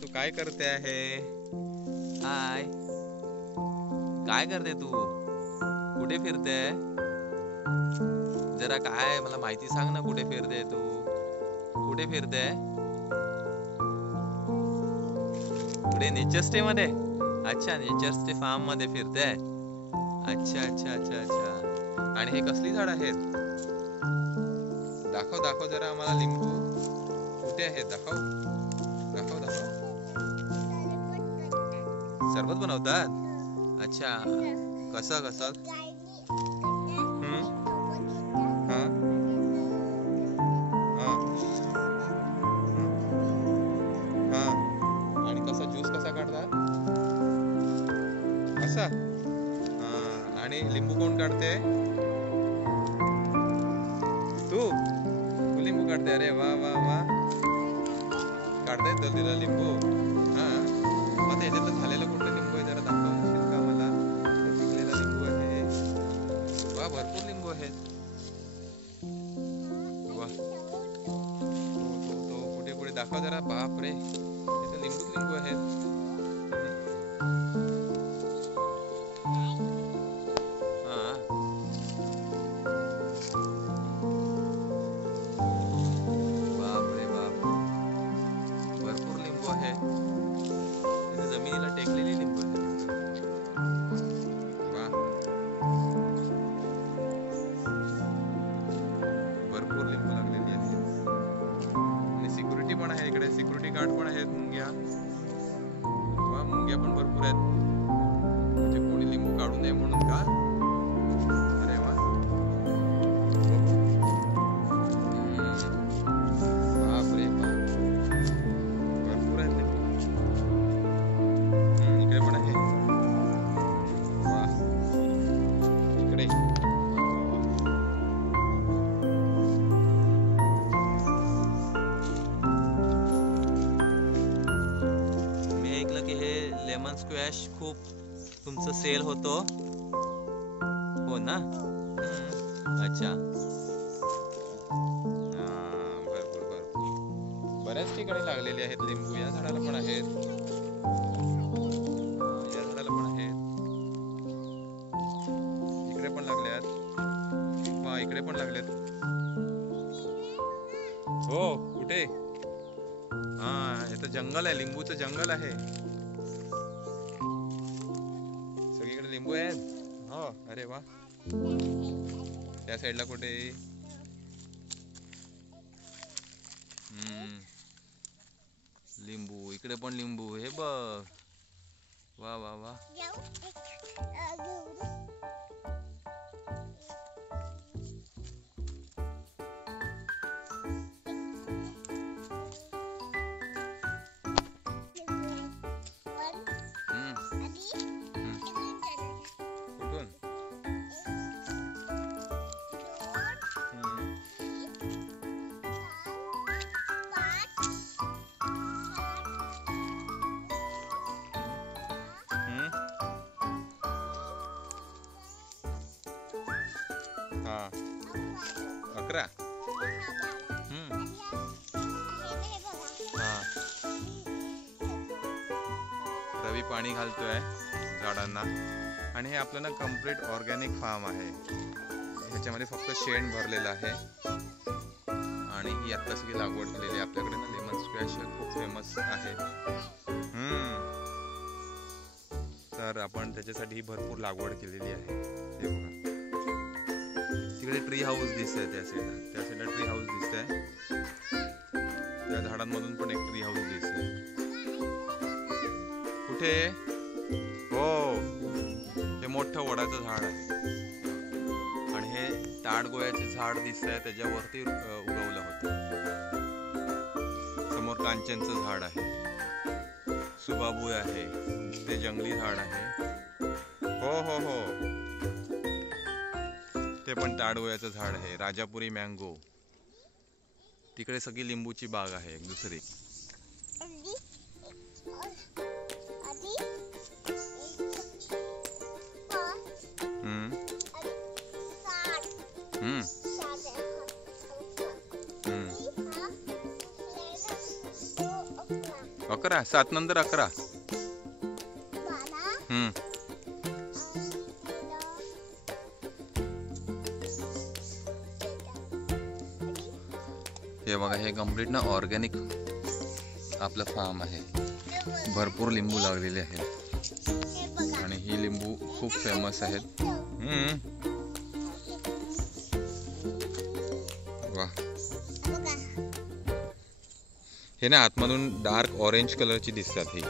तू काय करते आहे? हाय, काय करते तू? कुठे फिरते? जरा काय मला माहिती सांग ना, कुठे फिरते तू? कुठे फिरते? कुठे नेचर स्टे मध्ये? अच्छा, नेचर स्टे फार्म मध्ये फिरते. अच्छा अच्छा अच्छा अच्छा. आणि हे कसली झाड आहेत? दाखव दाखव जरा आम्हाला. लिंबू कुठे आहेत? दाखव दाखव दाखव. सरबत बनवतात? अच्छा, कसं कसं? हा हा हा. आणि कसा ज्यूस कसा काढतात? असा? हा. आणि लिंबू कोण काढते? तू तू लिंबू काढते? अरे वा वा वा. काढता येतं तिला लिंबू? हा. मग याच्यातलं झालेलं कुठलं लिंबू आहे? जरा दाखवशील का मला? पिकलेला लिंबू आहे. वा, भरपूर लिंबू आहेत. वा, तो कुठे कुठे दाखव जरा. बाप रे, इथं लिंबूच लिंबू आहेत. हा. बाप रे बाप, भरपूर लिंबू आहे. इथे जमिनीला टेकलेली लिंबू आहे. वा, भरपूर लिंबू लागलेली आहेत. आणि सिक्युरिटी पण आहे इकडे. सिक्युरिटी गार्ड पण आहेत. मुंग्या. वा, मुंग्या पण भरपूर आहेत. म्हणजे कोणी लिंबू काढू नये म्हणून का? अरे वा. बाप रे बाप, भरपूर आहेत लिंबू. इकडे पण आहे. वा, इकडे. मी ऐकलं की हे लेमन स्क्वॅश खूप तुमचं सेल होतो, हो ना? अच्छा. भरपूर भरपूर बऱ्याच ठिकाणी लागलेले आहेत लिंबू. या झाडाला पण आहेत. या झाडाला पण आहेत. इकडे पण लागल्यात. वा, इकडे पण लागलेत. हो, कुठे? हा, इथं जंगल आहे. लिंबूचं जंगल आहे. सगळीकडे लिंबू आहेत. हो. अरे वा. त्या साईडला कुठे? लिंबू. इकडे पण लिंबू. हे बघ. वा वा वा. कुठून? हा, 11. हा. रवी पाणी घालतोय झाडांना. आणि हे आपलं ना कम्प्लीट ऑर्गॅनिक फार्म आहे. ह्याच्यामध्ये फक्त शेण भरलेलं आहे. आणि ही आत्ता सगळी लागवड केलेली आहे. आपल्याकडे ना लेमन स्क्वॅश खूप फेमस आहे. तर आपण त्याच्यासाठी भरपूर लागवड केलेली आहे. हे बघा, तिकडे ट्री हाऊस दिसतंय. त्या साईडला ट्री हाऊस दिसतंय. त्या झाडांमधून पण एक ट्री हाऊस दिसतंय. कुठे? हो, हे मोठं वडाचं झाड आहे. आणि हे ताडगोळ्याचे झाड दिसतंय, त्याच्यावरती उगवलं होतं. समोर कांचनचं झाड आहे. सुबाबूळ आहे. ते जंगली झाड आहे. हो हो हो, ते पण ताडगोळ्याचं झाड आहे. राजापुरी मँगो. तिकडे सगळी लिंबूची बाग आहे एक दुसरी. 11 7 नंतर 11. हे बघा, हे कम्प्लीट ना ऑर्गॅनिक आपलं फार्म आहे. भरपूर लिंबू लागलेले आहेत आणि ही लिंबू खूप फेमस आहेत. वा, हे ना आतमधून डार्क ऑरेंज कलरची दिसतात ही.